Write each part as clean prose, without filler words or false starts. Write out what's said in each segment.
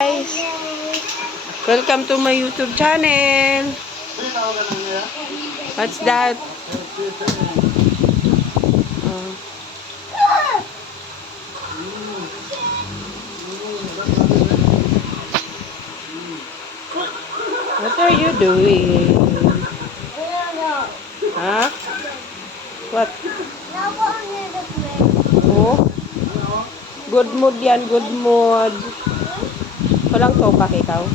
Guys, welcome to my YouTube channel. What's that? What are you doing? Huh? What? Oh? Good mood yan, good mood. Walang topak ikaw.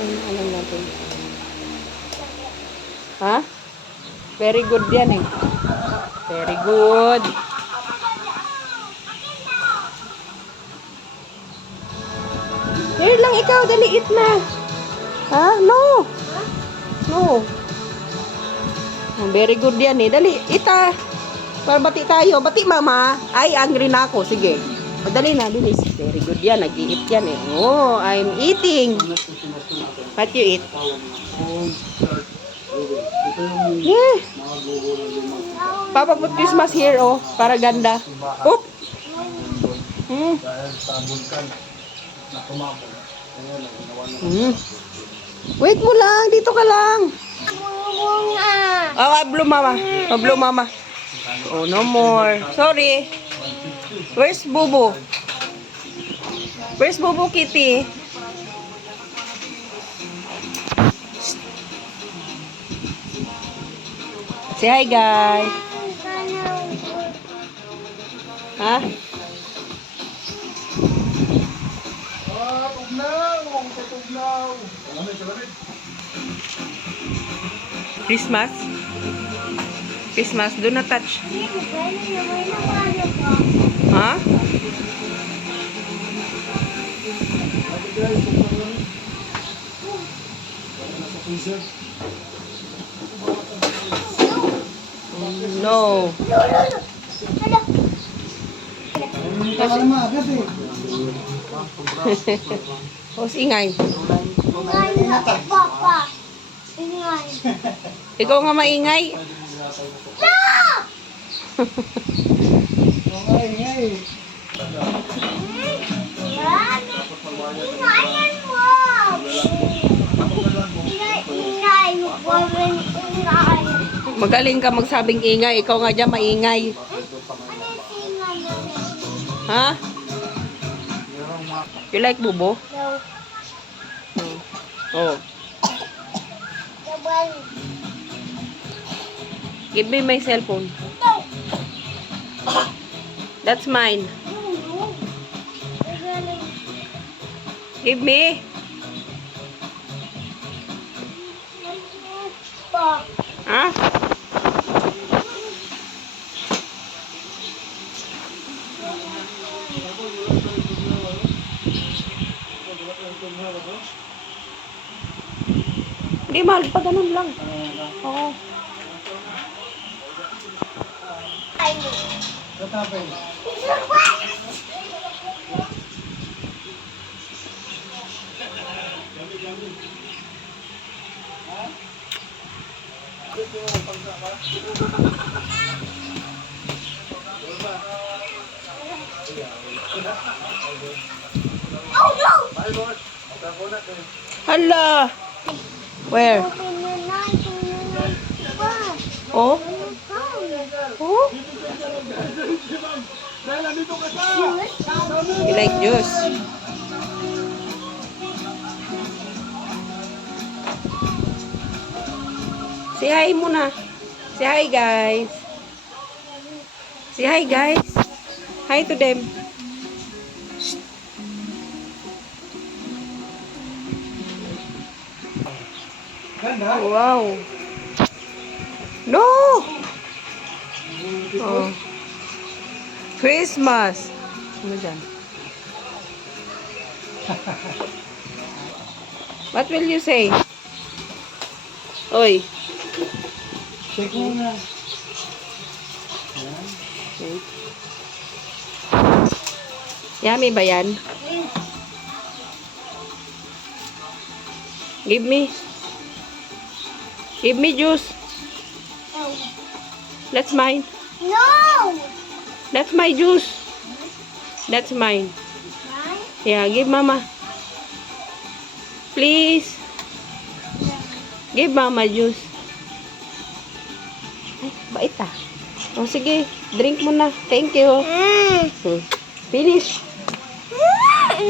Ano natin? Ha? Very good yan eh. Very good. Here lang ikaw, dali eat na. Ha? No. No. Very good yan eh. Dali, ita. Para bati tayo. Bati mama. Ay, angry na ako. Sige. O, dali na, bilis. Very good yan. Nag-i-eat yan eh. Oh, I'm eating. What you eat? Yeah. Papa put Christmas here, oh. Para ganda. Oop. Wait mo lang. Dito ka lang. Oh, blow mama. Oh, blow mama. Oh, no more. Sorry. Where's Bubu? Where's Bubu Kitty? Say hi, guys. Ha? Christmas? Christmas, do not touch. Ha? No. Hos ingay. Ikaw nga maingay. Magaling ka magsabing ingay. Ikaw nga dyan maingay. Ha? You like Bubo? No. Oh. Give me my cellphone. That's mine. Give me. Ha? Hindi, mahal pa ganun lang. Oo. Hala! Where? Oh? Oh? You like juice? Say hi muna. Say hi, guys. Say hi, guys. Hi to them. Wow. No! Oh. Christmas. Ano dyan? What will you say? Oy. Shake mo na. Shake. Yummy ba yan? Give me. Give me juice. No. That's mine. No! That's my juice. That's mine. Yeah, give mama. Please. Give mama juice. Ay, bait ah. O sige, drink mo na. Thank you. Finish.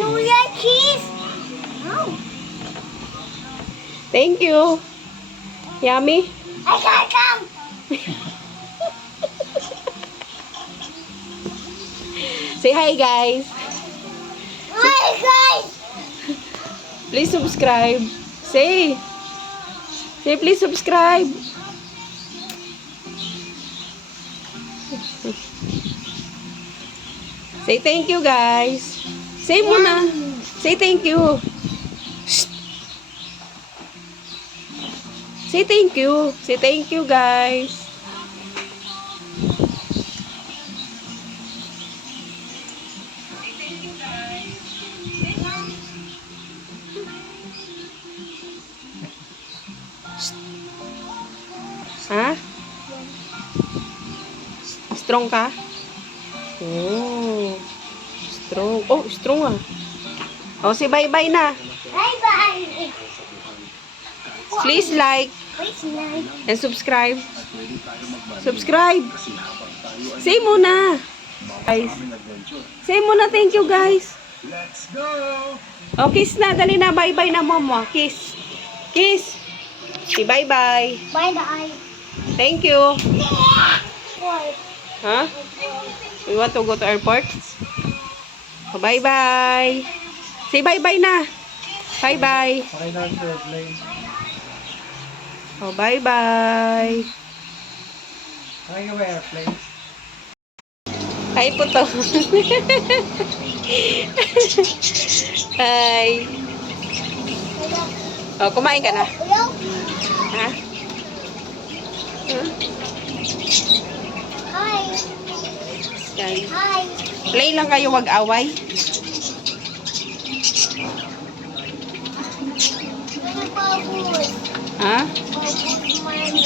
No, yeah, cheese. No. Thank you. Yummy. I can't come. Say hi, guys. Hi, guys. Please subscribe. Say. Say please subscribe. Say thank you, guys. Say muna. Say thank you. Shh. Say thank you. Say thank you, guys. Ha? Strong ka? Oh. Strong. Oh, strong ah. Oh, si bye-bye na. Bye-bye. Please like Please like. and subscribe. Subscribe. Say muna. Guys. Say muna thank you, guys. Let's go! Oh, kiss na. Dali na. Bye-bye na, mama. Kiss. Kiss. Si bye-bye. Bye-bye. Thank you. What? Huh? We want to go to airport? Oh, bye-bye. Say bye-bye na. Bye-bye. Okay na ang airplane. Oh, bye-bye. Okay ka ba airplane? Hi po to. Hi. Oh, kumain ka na. Hello? Ha? Huh? Hi. Yan. Hi. Play lang kayo, wag away. Bubbles. Ha? Bubbles, mommy.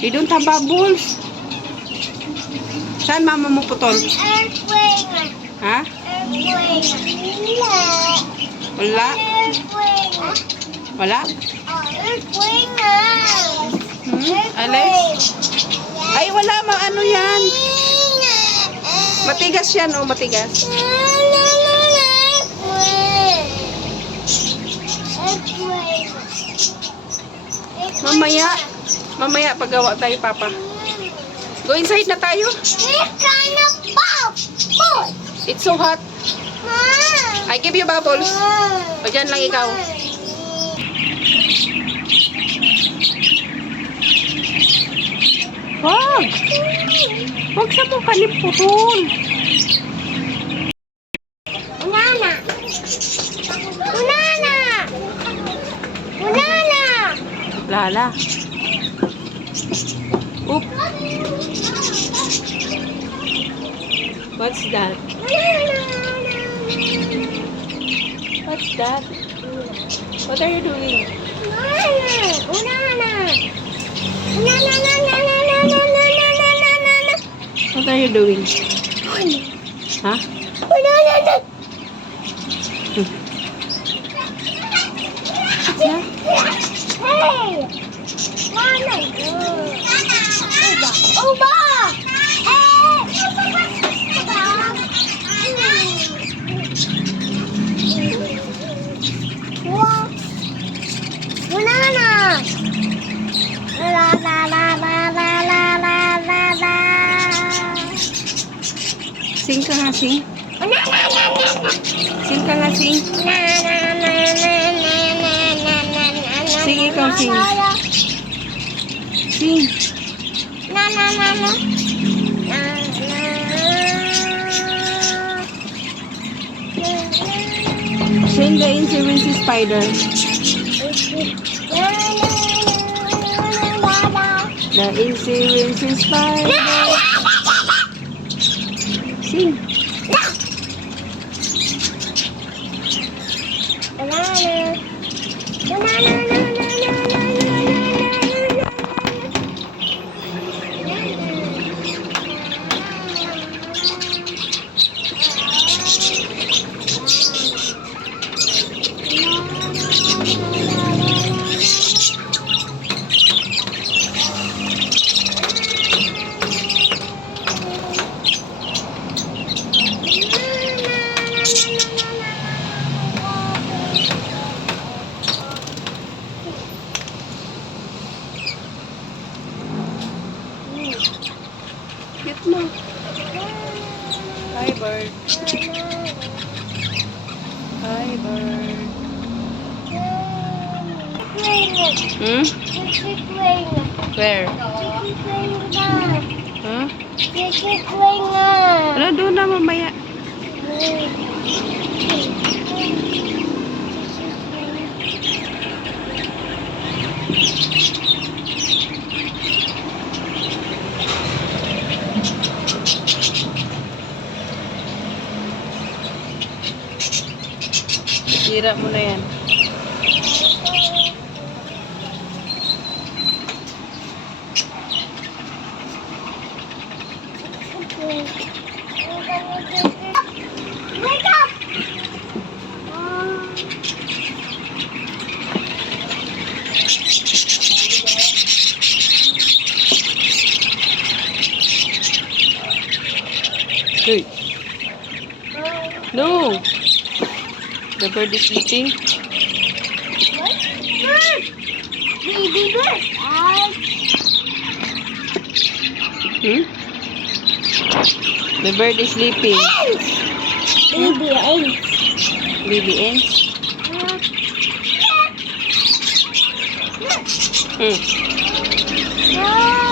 You don't have bubbles. Saan mama mo putol? Airplane. Ha? Airplane. Wala? Airplane. Wala? Airplane. Alis? Ay, wala. Ano yan? Matigas yan, oh. Matigas. Mamaya. Mamaya, paggawa tayo, Papa. Go inside na tayo. It's so hot. I give you bubbles. O, dyan lang ikaw. Wag! Wag sa mukha ni putol. Banana. Banana. Banana. Lala. Oop. What's that? What's that? What are you doing? Banana. What are you doing? Huh? Banana. Yeah? Hey! Mama! Uba! Banana! La la la la la la la la la. Sing ka nga, sing. Banana! Sing ka nga, sing. Sing ikaw, sing. Sing. Na na na na. Sing the Incy Spider. The Incy Spider. Sing. Banana. Banana. Cute mo. Hi, bird. Hi, bird. Hmm? Where? Huh? Ano, doon na mamaya. Sira mo na yan. Wake up! Hey. No. The bird is sleeping. Baby bird. Hmm? The bird is sleeping. Baby ants. Baby ants. Hmm. Ah.